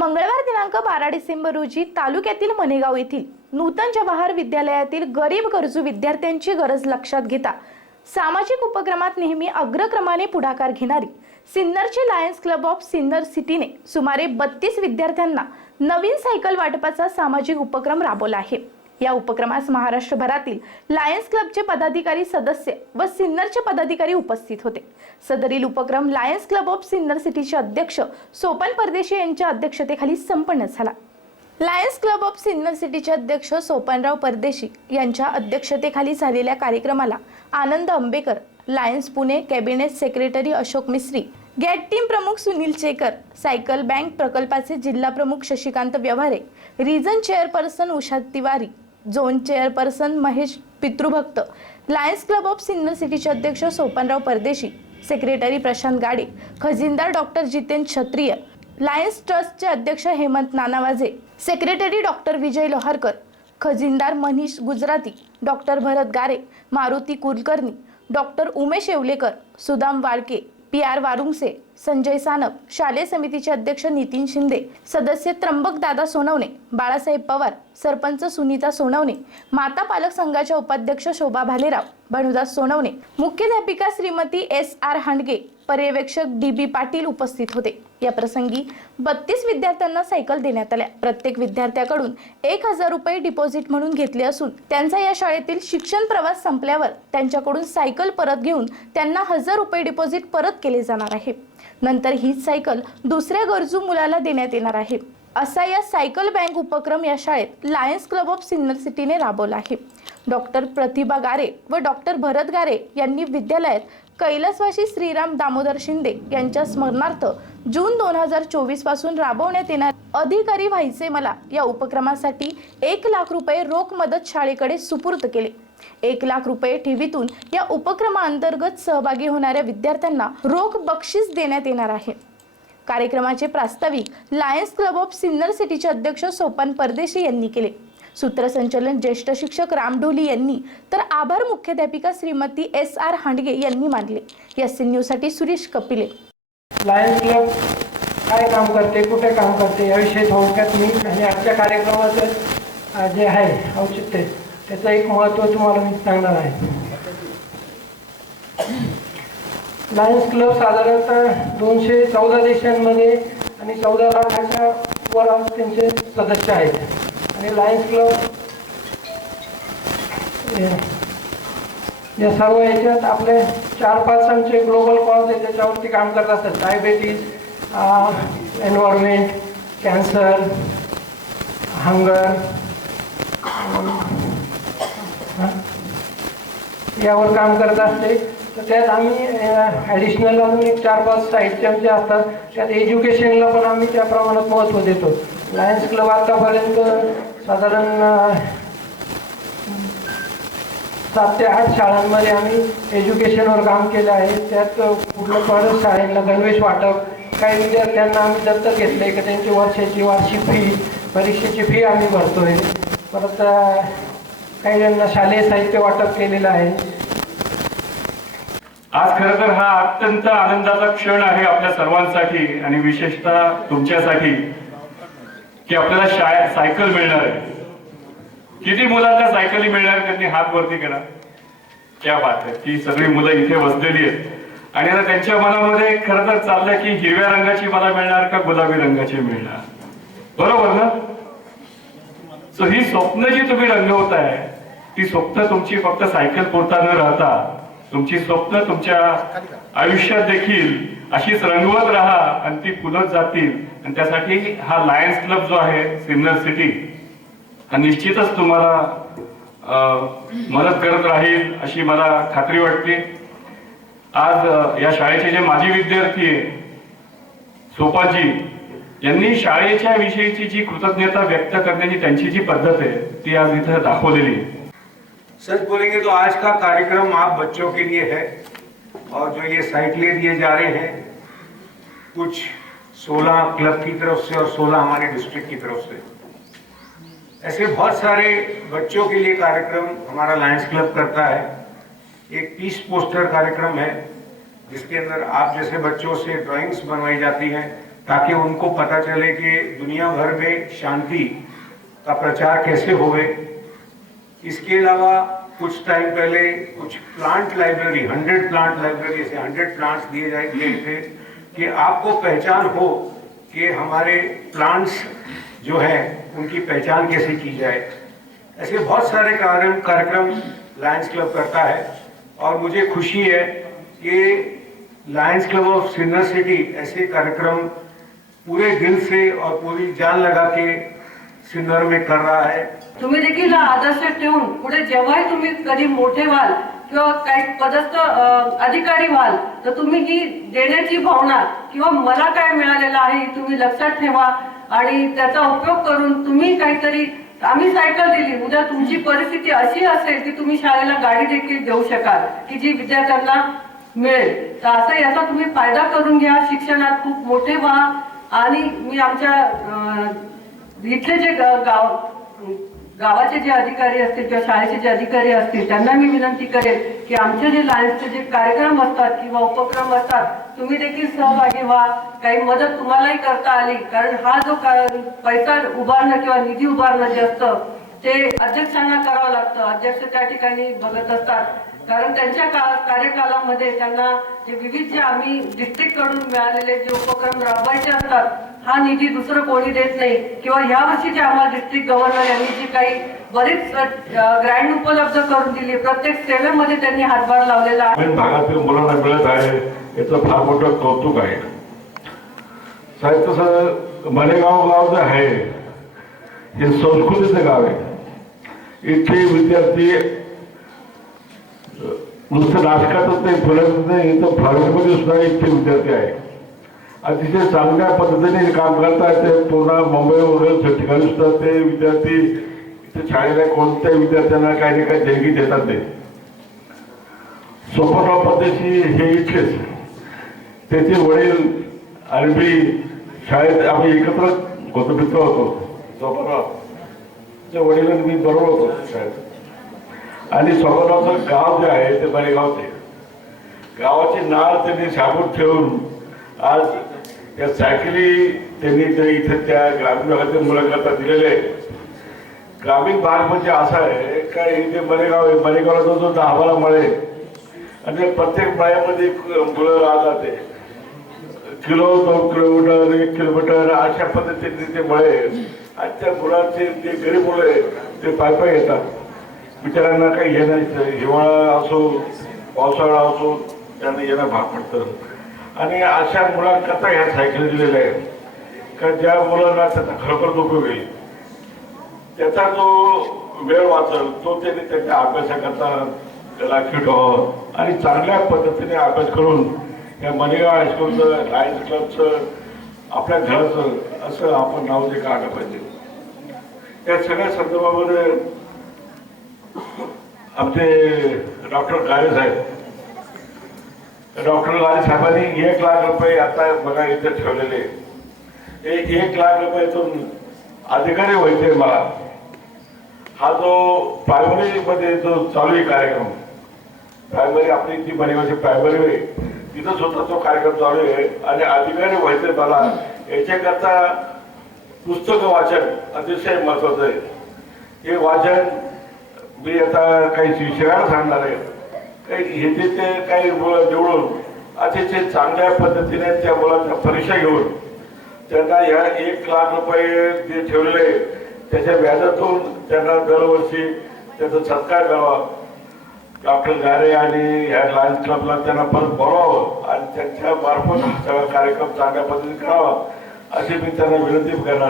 मंगळवार दिनांक बारा डिसेंबर रोजी तालुक्यातील मनेगाव येथील नूतन जवाहर विद्यालयातील गरीब गरजू विद्यार्थ्यांची गरज लक्षात घेता सामाजिक उपक्रमात नेहमी अग्रक्रमाने पुढाकार घेणारी सिन्नरचे लायन्स क्लब ऑफ सिन्नर सिटीने सुमारे बत्तीस विद्यार्थ्यांना नवीन सायकल वाटपाचा सामाजिक उपक्रम राबवला आहे. या उपक्रमास महाराष्ट्रभरातील लायन्स क्लबचे पदाधिकारी सदस्य व सिन्नरचे पदाधिकारी उपस्थित होते. सदरील उपक्रम लायन्स क्लब ऑफ सिन्नर सिटीचे अध्यक्ष सोपान परदेशी यांच्या अध्यक्षतेखाली संपन्न झाला. लायन्स क्लब ऑफ सिन्नर सिटीचे अध्यक्ष सोपानराव परदेशी यांच्या अध्यक्षतेखाली झालेल्या कार्यक्रमाला Anand Ambekar Lions Pune cabinet secretary Ashok Mistry GAT team प्रमुख सुनील चेकर सायकल बँक प्रकल्पाचे जिल्हा प्रमुख Shashikant Vyavahare region chairperson Usha Tiwari zone chairperson Mahesh Pitrubhakt. Lions Club of Sinnar सिटीचे अध्यक्ष सोपानराव परदेशी. सेक्रेटरी प्रशांत गाडे. खजिनदार डॉक्टर जितेन क्षत्रिय. लायन्स ट्रस्टचे अध्यक्ष Hemant Nanavaje secretary doctor Vijay Loharkar. खजिनदार Manish Gujarati. Doctor Bharat Gare. Maruti Kulkarni. Doctor Umesh Yevlekar. Sudam Walke. P R Warungse Sanjay Sanap शालेय समितीचे अध्यक्ष नितीन शिंदे सदस्य त्र्यंबक दादा सोनवणे बाळासाहेब पवार सरपंच सुनीता सोनवणे माता पालक संघाच्या उपाध्यक्ष शोभा भालेराव भानुदास सोनवणे मुख्याध्यापिका श्रीमती एस आर हांडगे पर्यवेक्षक डी बी पाटील उपस्थित होते. या प्रसंगी बत्तीस विद्यार्थ्यांना सायकल देण्यात आल्या. प्रत्येक विद्यार्थ्याकडून एक हजार रुपये डिपॉझिट म्हणून घेतले असून त्यांचा या शाळेतील शिक्षण प्रवास संपल्यावर त्यांच्याकडून सायकल परत घेऊन त्यांना हजार रुपये डिपॉझिट परत केले जाणार आहे. नंतर हीच सायकल दुसऱ्या गरजू मुलाला देण्यात येणार आहे. असा या सायकल बँक उपक्रम या शाळेत लायन्स क्लब ऑफ सिन्नर सिटीने राबवला आहे. डॉक्टर प्रतिभा गारे व डॉक्टर भरत गारे यांनी विद्यालयात कैलासवासी श्रीराम दामोदर शिंदे यांच्या स्मरणार्थ जून दोन हजार चोवीसपासून राबवण्यात येणार अधिकारी व्हायचे मला या उपक्रमासाठी एक लाख रुपये रोख मदत शाळेकडे सुपूर्द केले. एक लाख रुपये ठेवीतून या उपक्रमाअंतर्गत सहभागी होणाऱ्या विद्यार्थ्यांना रोख बक्षीस देण्यात येणार आहे. कार्यक्रमाचे प्रास्ताविक लायन्स क्लब ऑफ सिन्नर सिटीचे अध्यक्ष सोपान परदेशी यांनी केले. सूत्रसंचालन ज्येष्ठ शिक्षक रामडोली यांनी तर आभार मुख्याध्यापिका श्रीमती एस आर हांडगे यांनी मानले. एस सी साठी सुरेश कपिले. लायन्स क्लब काय काम करते कुठे काम करते याविषयी थोडक्यात मी आणि आजच्या कार्यक्रमाचं जे आहे औचित्य त्याचं एक महत्त्व तुम्हाला मी सांगणार आहे. लायन्स क्लब साधारणतः दोनशे चौदा देशांमध्ये आणि चौदा लाखाच्या वर त्यांचे सदस्य आहेत. आणि लायन्स क्लब या सर्व याच्यात आपले चार पाच आमचे ग्लोबल कॉज आहे त्याच्यावरती काम करत असतात. डायबेटीज एन्व्हायरमेंट कॅन्सर हंगर यावर काम करत असते. तर त्यात आम्ही ॲडिशनल अजून एक चार पाच साईटचे आमचे असतात. त्यात एज्युकेशनला पण आम्ही त्या प्रमाणात महत्त्व देतो. लायन्स क्लब आतापर्यंत साधारण सात ते आठ शाळांमध्ये आम्ही एज्युकेशनवर काम केलं आहे. त्यात कुठलं पण शाळेला गणवेश वाटप काही विद्यार्थ्यांना आम्ही दत्तक आहे एक त्यांची वर्षाची वार्षिक फी परीक्षेची फी आम्ही भरतोय. परत काही जणांना शालेय साहित्य वाटप केलेलं आहे. आज खरं तर हा अत्यंत आनंदाचा क्षण आहे आपल्या सर्वांसाठी आणि विशेषतः तुमच्यासाठी. की आपल्याला शाळेत सायकल मिळणार आहे. किती मुलांना सायकली मिळणार त्यांनी हात वरती करा. क्या बात आहे ती सगळी मुलं इथे बसलेली आहेत. आणि आता त्यांच्या मनामध्ये खरं तर चाललंय की हिरव्या रंगाची मला मिळणार का गुलाबी रंगाची मिळणार? बरोबर ना? सो ही स्वप्न जी तुम्ही रंगवताय ती स्वप्न तुमची फक्त सायकल पुरता न राहता तुमची स्वप्न तुमच्या आयुष्यात देखील अशीच रंगवत राहा आणि ती फुलत जातील. आणि त्यासाठी हा लायन्स क्लब जो आहे सिन्नर सिटी हा निश्चितच तुम्हाला मदत करत राहील अशी मला खात्री वाटते. आज या शाळेचे जे माजी विद्यार्थी आहे सोपाजी यांनी शाळेच्या विषयीची जी कृतज्ञता व्यक्त करण्याची त्यांची जी पद्धत आहे ती आज इथं दाखवलेली सच बोलेंगे तो आज का कार्यक्रम आप बच्चों के लिए है? और जो ये साइकिलें दिए जा रहे हैं, कुछ 16 क्लब की तरफ़ से और 16 हमारे डिस्ट्रिक्ट की तरफ़ से। ऐसे बहुत सारे बच्चों के लिए कार्यक्रम हमारा लायंस क्लब करता है। एक पीस पोस्टर कार्यक्रम है, जिसके अंदर आप जैसे बच्चों से ड्राइंग्स बनवाई जाती हैं, ताकि उनको पता चले कि दुनिया भर में शांति का प्रचार कैसे होवे। इसके अलावा कुछ टाइम पहले कुछ plant library hundred plant library से हंड्रेड प्लांट्स दिए जाए, दिए थे कि आपको पहचान हो कि हमारे प्लांट्स जो है, उनकी पहचान कैसे की जाए। ऐसे बहुत सारे कार्यक्रम कार्यक्रम लायंस क्लब करता है और मुझे खुशी है कि Lions Club of Sinnar city ऐसे कार्यक्रम पूरे दिल से और पूरी जान लगा के सिन्नर मी कर रहा है तुम्ही देखील आदर्श ठेवून पुढे जेव्हाही तुम्ही कधी मोठे व्हाल किंवा काही पदस्थ अधिकारी व्हाल तर तुम्ही ही देण्याची भावना किंवा मला काय मिळालेलं आहे तुम्ही लक्षात ठेवा आणि त्याचा उपयोग करून तुम्ही काहीतरी आम्ही सायकल दिली. उद्या तुमची परिस्थिती अशी असेल की तुम्ही शाळेला गाडी देखील देऊ शकाल की जी विद्यार्थ्यांना मिळेल. तर असं याचा तुम्ही फायदा करून घ्या. शिक्षणात खूप मोठे व्हा आणि मी आमच्या इथले जे गाव गावाचे जे अधिकारी असतील किंवा शाळेचे जे अधिकारी असतील त्यांना मी विनंती करेन की आमचे जे लायन्सचे जे कार्यक्रम असतात किंवा उपक्रम असतात तुम्ही देखील सहभागी व्हा. काही मदत तुम्हालाही करता आली. कारण हा जो पैसा उभारणं किंवा निधी उभारणं जे असतं ते अध्यक्षांना करावं लागतं. अध्यक्ष त्या ठिकाणी बघत असतात. कारण त्यांच्या का- कार्यकालामध्ये त्यांना जे विविध जे आम्ही डिस्ट्रिक्टकडून मिळालेले जे उपक्रम राबवायचे असतात हा निधी दुसरं कोणी देत नाही. किंवा ह्या वर्षी आम्हाला डिस्ट्रिक्ट गव्हर्नर यांनी जी काही बरीच ग्रँड उपलब्ध करून दिली प्रत्येक सेवेमध्ये त्यांनी हातभार लावलेला आहे. भागातील मुलांना मिळत आहे याचं फार मोठं कौतुक आहे. साहेब तसं मलेगाव गाव जे आहे हे संस्कृतीचं गाव आहे. इथे विद्यार्थी नुसतं नाटकातच नाही फुलतच नाही इथं फार्ममध्ये सुद्धा इथे विद्यार्थी आहे अतिशय चांगल्या पद्धतीने काम करतात ते पुन्हा मुंबई वगैरे ठिकाणी सुद्धा ते विद्यार्थी ते शाळेला कोणत्याही विद्यार्थ्यांना काही ना काही देणगी देतात ते. स्वप्नराव परदेशी हे इथेच त्याचे वडील आणि मी शाळेत आम्ही एकत्र होतो होतो. स्वप्नराव वडील आणि मी बरोबर होतो शाळेत. आणि स्वप्नरावचं गाव जे आहे ते बरेगावचे. गावाची नाळ त्यांनी साबूत ठेवून आज या सायकली त्यांनी ते इथे त्या ग्रामीण भागातील मुलाखता दिलेले आहेत. ग्रामीण भाग म्हणजे असा आहे का इथे बरेगाव आहे मरेगावला जो दहा बारा मळे. आणि प्रत्येक मळ्यामध्ये मुलं राहतात किलो दोन किलोमीटर एक किलोमीटर अशा पद्धतीने ते मळे. आणि त्या मुलांचे जे गरीब मुलं आहेत ते पाय पाय येतात बिचारांना काही येणं हिवाळा असो पावसाळा असो त्यांना येणं भाग पडतं. आणि अशा मुलांकरता ह्या सायकली दिलेल्या आहेत. का ज्या मुलांना त्याचा खरोखर उपयोग होईल त्याचा जो वेळ वाचल तो त्यांनी त्याच्या अभ्यासाकरता त्याला व्हावं आणि चांगल्या पद्धतीने अभ्यास करून या मनेगाव हायस्कूलचं लायन्स क्लबचं आपल्या घराचं असं आपण नाव जे काढलं पाहिजे. या सगळ्या संदर्भामध्ये आमचे डॉक्टर गारे साहेब डॉक्टर लाल साहेबांनी एक लाख रुपये आता बघा इथे ठेवलेले एक एक लाख रुपयातून अधिकारी व्हायचे मला. हा जो प्रायमरी मध्ये जो चालू आहे कार्यक्रम प्रायमरी आपली जी बनेगावची प्रायमरी आहे तिथं सुद्धा तो कार्यक्रम चालू आहे आणि अधिकारी व्हायचे मला. याच्याकरता पुस्तक वाचन अतिशय महत्वाचं आहे. हे वाचन मी आता काही शिक्षकांना सांगणार आहे. हे ते ते काही मुलं निवडून अतिशय चांगल्या पद्धतीने त्या मुलांच्या परीक्षा घेऊन त्यांना ह्या एक लाख रुपये जे ठेवले त्याच्या व्याजातून त्यांना दरवर्षी त्याचा सत्कार करावा. डॉक्टर गारे आणि ह्या लायन्स क्लबला त्यांना परत बोलावं आणि त्यांच्या मार्फत सगळा कार्यक्रम चांगल्या पद्धतीने करावा अशी मी त्यांना विनंती करणार आहे.